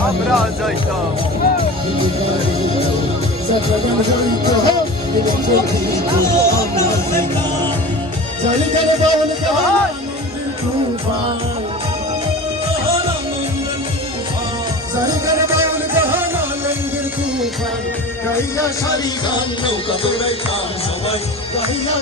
আমরা যাইতাম জয়গর বাউল আনন্দের তুফান আনন্দের তুফান গাইয়া সারি গান নৌকা দৌড়াইতাম সবাই গাইয়া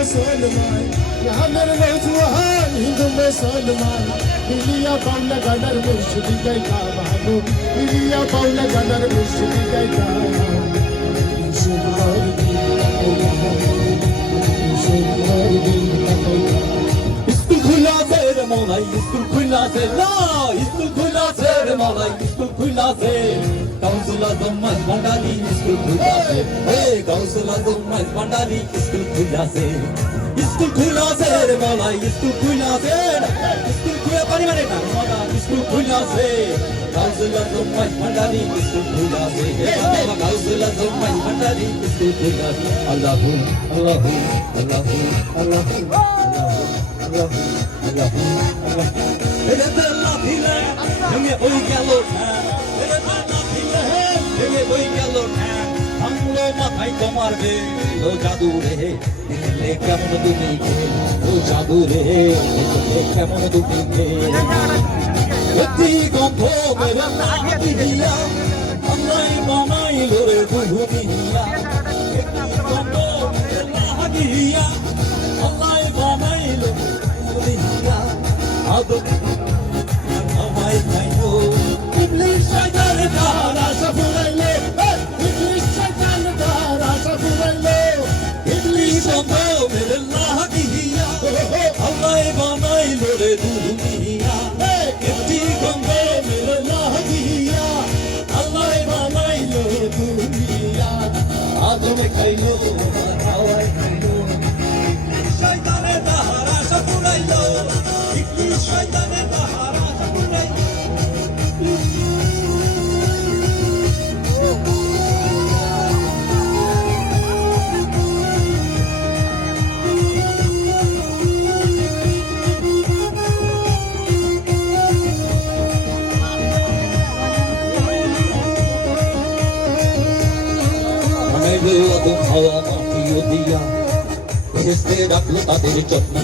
Müslüman Ya mere mevzuhan Hindu Müslüman Biliya pavla kadar mürşidide kavanu Biliya pavla kadar mürşidide kavanu İnşallah İnşallah İnşallah İnşallah İnşallah İnşallah İnşallah মলাই স্কুল খুলাছে কাউন্সিল আজম মাঝ ভান্ডারি স্কুল খুলাছে হে কাউন্সিল আজম মাঝ ভান্ডারি স্কুল খুলাছে স্কুল খুলাছে রে মলাই স্কুল খুলাছে স্কুল খুলে পারি মানে না মামা স্কুল খুলাছে কাউন্সিল আজম মাঝ ভান্ডারি স্কুল খুলাছে হে কাউন্সিল আজম মাঝ ভান্ডারি স্কুল খুলাছে আল্লাহু আল্লাহু আল্লাহু আল্লাহু আল্লাহু ভেঙে ওই গেল ভেঙে ওই গেল ভাঙলো মাথায় তোমার বে লো জাদু রে দিলে কেমন তুমি ও জাদু রে দিলে কেমন তুমি অতি গন্ধ মেরে লাগিয়া আমরাই বানাইল রে দুহুমিয়া একটি গন্ধ লাগিয়া আমরাই বানাইল আদর আমায় হাওয়া মাটিও দিয়া। ভেস্তে রাখল তাদের যত্ন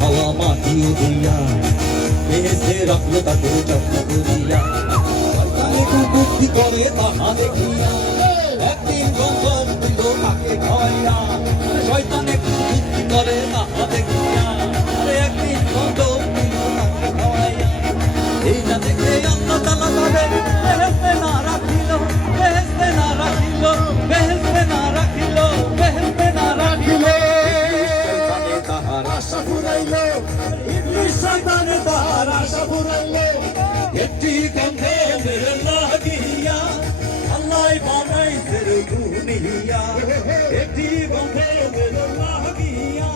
হাওয়া মাটিও দিয়া। ভেস্তে রাখল তাদের যত্ন করিয়া। কুকুক্তি করে দুনিয়া একটি বন্ধে লাগিয়া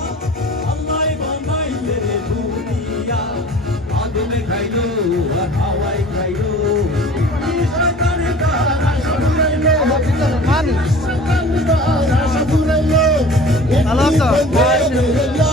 আল্লাহ বানাইছে রে দুনিয়া। আদমে খাইলো আর হাওয়াই খাইলো। I love তাহার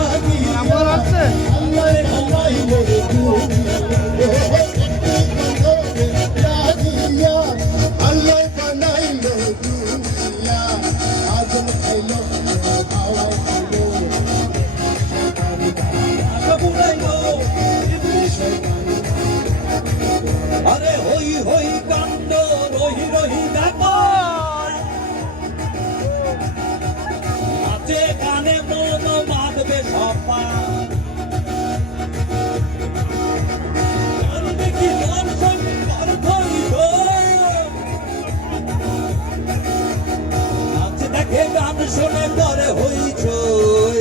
শোনা করে হইচই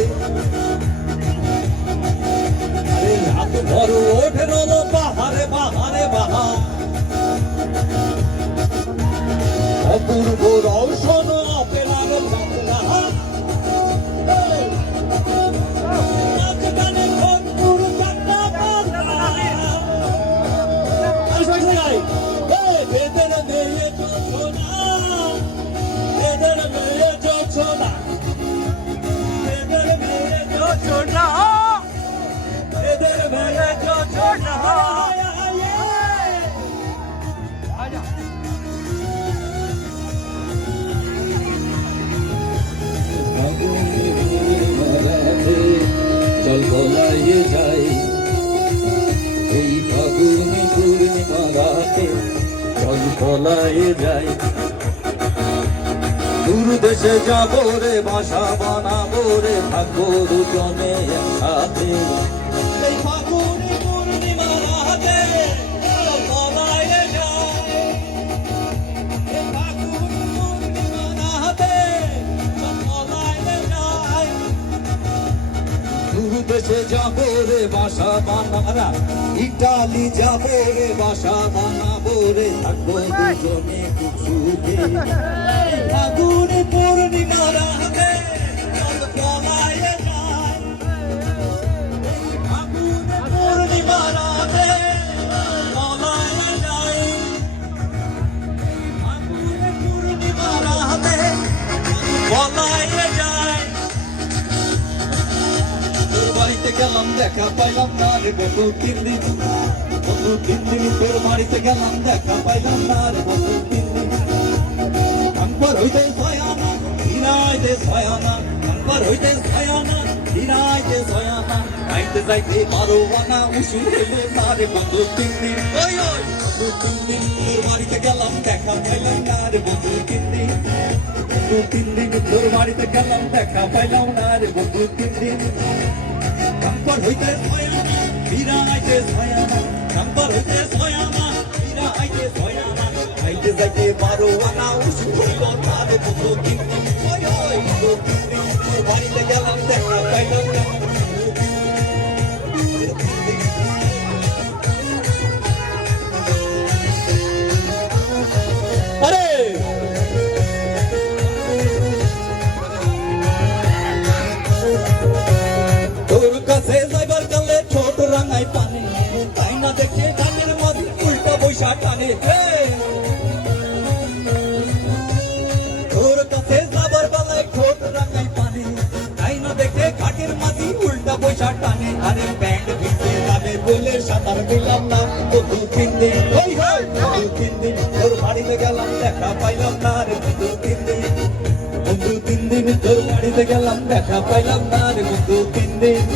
আরে রাত ভর ওঠে রোদ বাহারে বাহারে বাহা অপূর্ব রৌশন অপেলার বেদের দিয়ে চোখ যাই এই ফাগুনি পূর্ণিমা রাতে জল তলায় যাই দূর দেশে যাব রে, বাসা বানাবো রে, থাকব দুজনে একসাথে। দেশে যাব রে বাসা বানারা। ইটালি যাব রে বাসা বানাবো রে, থাকব দুজনে সুখে চল পলায় বাড়িতে গেলাম, দেখা পাইলাম না রে বন্ধু তিন দিন। বন্ধু তিন দিন তোর বাড়িতে গেলাম, দেখা পাইলাম না রে বন্ধু তিন দিন। কাম্পর হইতে ছয়ানা দিনাইতে ছয়ানা কাম্পর হইতে ছয়ানা দিনাইতে ছয়ানা আইতে যাইতে পারো না, উসুল হইলে না রে বন্ধু তিন দিন। ওই ওই। বন্ধু তিন দিন তোর বাড়িতে গেলাম, দেখা পাইলাম না রে বন্ধু তিন দিন। বন্ধু তিন বাড়িতে গেলাম, দেখা পাইলাম না রে বন্ধু তিন দিন। কাম্পর হইতে তিন দিন দু তিন দিন তোর বাড়িতে গেলাম, দেখা পাইলাম না রে দু তিন দিন বন্ধু তিন দিন তোর বাড়িতে গেলাম, দেখা পাইলাম না রে বন্ধু তিন দিন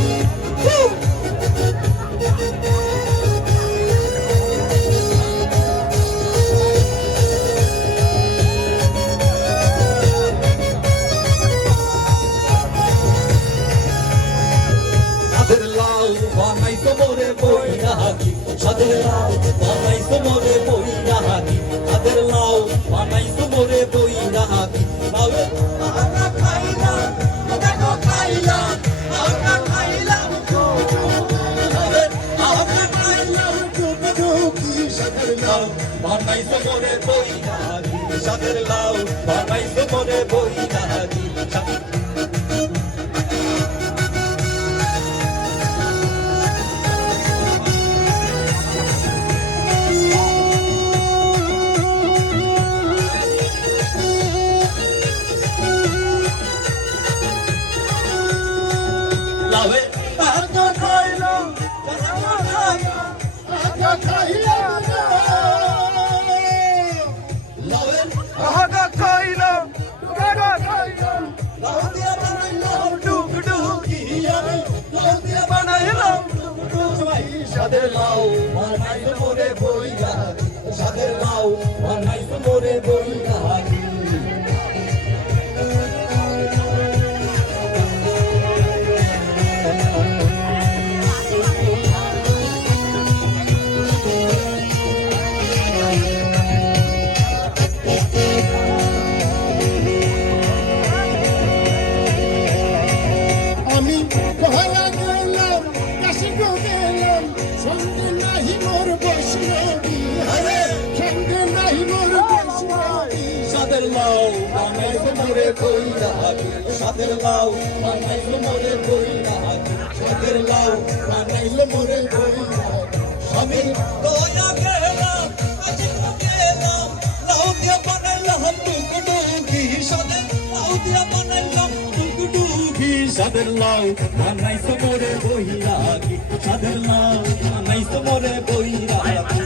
সাদের লাউ বানাইছো মোরে বই রাহাকি সাদের লাউ বানাইছো মোরে বই রাহাকি লাউয়ে বানাইলাম সাদের লাউ বানাইছো মোরে বই রাহাকি সাদের লাউ বানাইছো মোরে বই লাউ বানাইছো মোরে বই রাহাকি সাদের লাউ বানাইছো মোরে বই রাহাকি সাদের লাউ বানাইছো মোরে বই রাহাকি আমি গয়া গেলাম কাশি গেলাম লাউ দিয়া বানাইলাম টুকটুকি সাদের লাউ দিয়া বানাইলাম টুকটুকি সাদের লাউ বানাইছো মোরে বই রাহাকি সাদের লাউ বানাইছো মোরে বই রাহাকি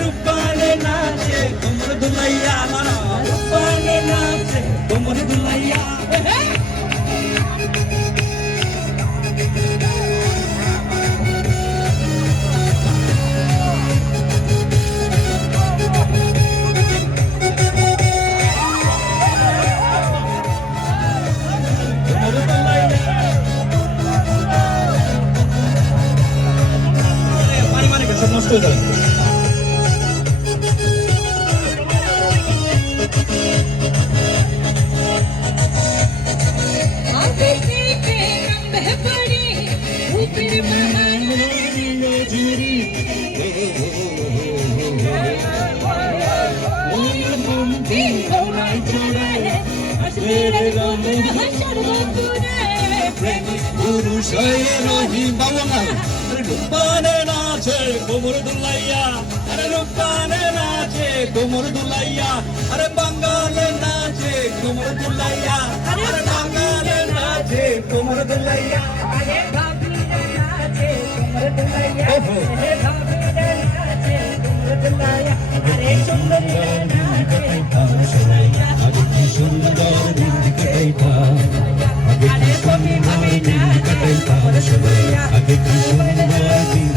রূপানে নাচে তোমার দুলাইয়া রূপানে নাচে তোমার ঘুমর দুলাইয়া আরে বাঙ্গাল নাচে ঘুমর দুলাইয়া আরে বাঙ্গাল নাচে ঘুমর দুলাইয়া আরে আগে নাচে কোমর দুলাইয়া সুন্দর দিন কাটাইতা সুন্দর দিন